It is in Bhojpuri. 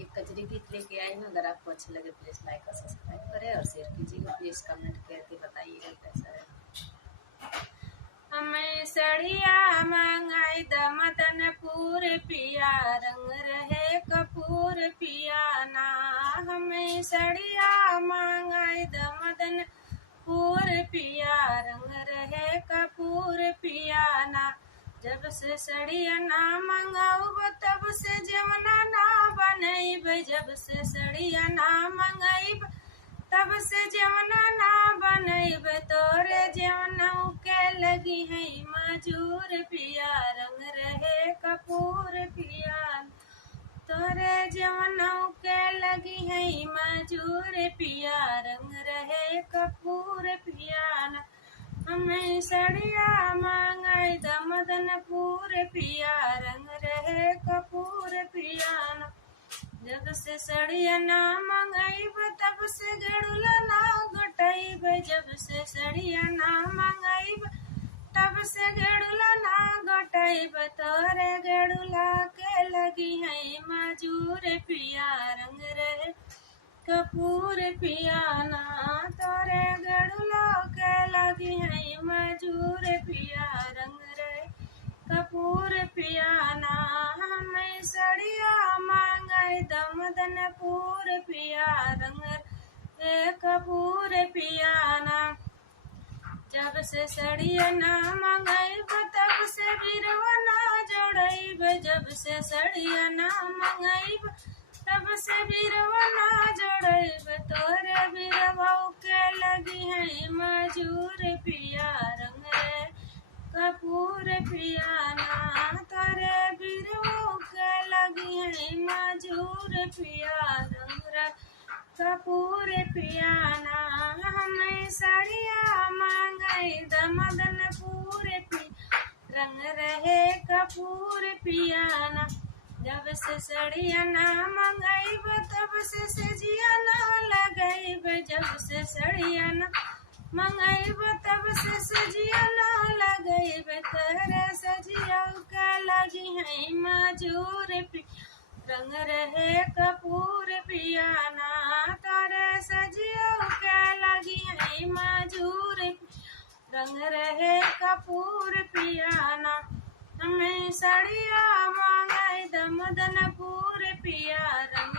एक कजरी गीत लेके आई हूँ। अगर आपको अच्छे लगे प्लीज़ लाइक और सब्सक्राइब करें और शेयर कीजिएगा। प्लीज़ कमेंट करके बताइएगा कैसा है। हमें सड़िया मंगाई द मदनपुर पिया, रंग रहे कपूर पिया ना। हमें सड़िया मंगाई द मदनपुर पिया, रंग रहे कपूर पिया ना। जब से सड़िया ना मंगाऊब तब से जवना ना बनैब, जब से सड़िया ना मंगाईब तब से जवना ना बनैब। तोरे जवनऊ के लगी है मजूर पिया, रंग रहे कपूर पिया। तोरे जवनऊ के लगी है मजूर पिया, रंग रहे कपूर पिया। हमें सड़िया मंगाई द मदनपुर पिया, रंग रहे कपूर पिया। जब से सड़िया ना मंगाईब तब से गेड़ुला ना गोटाईब, जब से सड़िया ना मंगाईब तब से गेड़ुला ना गोटाईब। तोरे गेड़ुला के लगी है मजूर पिया, रंग रहे कपूर पिया ना। तोरे गेड़ुला के लगी है मजूर पिया, रंग रहे कपूर पिया ना। हमें सड़िया मंगाई द मदनपुर पिया, रंग रहे कपूर पिया ना। जब से सड़िया ना मंगाईब तब से बिरवा ना जोड़ाईब, जब से सड़िया ना मंगाईब तब से बिरवा ना जोड़ाईब। तोरे बिरवाऊ के लगी है मजूर पिया, रंग रहे कपूर पिया ना। तोरे बिरवाऊ के लगी है मजूर पिया, रंग रहे कपूर पिया ना। हमें सड़िया मंगाई द मदनपुर पिया, रंग रहे कपूर पिया ना। जब से सड़िया ना मंगाईब तब से सजिया ना लगाईब, जब से सड़िया ना मंगाईब तब से सजिया ना लगाईब। तोरे सजिया के लगी है मजूर पिया, रंग रहे कपूर पिया ना। तोरे सजिया के लगी है मजूर पिया, रंग रहे कपूर पिया ना। हमें सड़िया मंगाई द मदनपुर पिया, रंग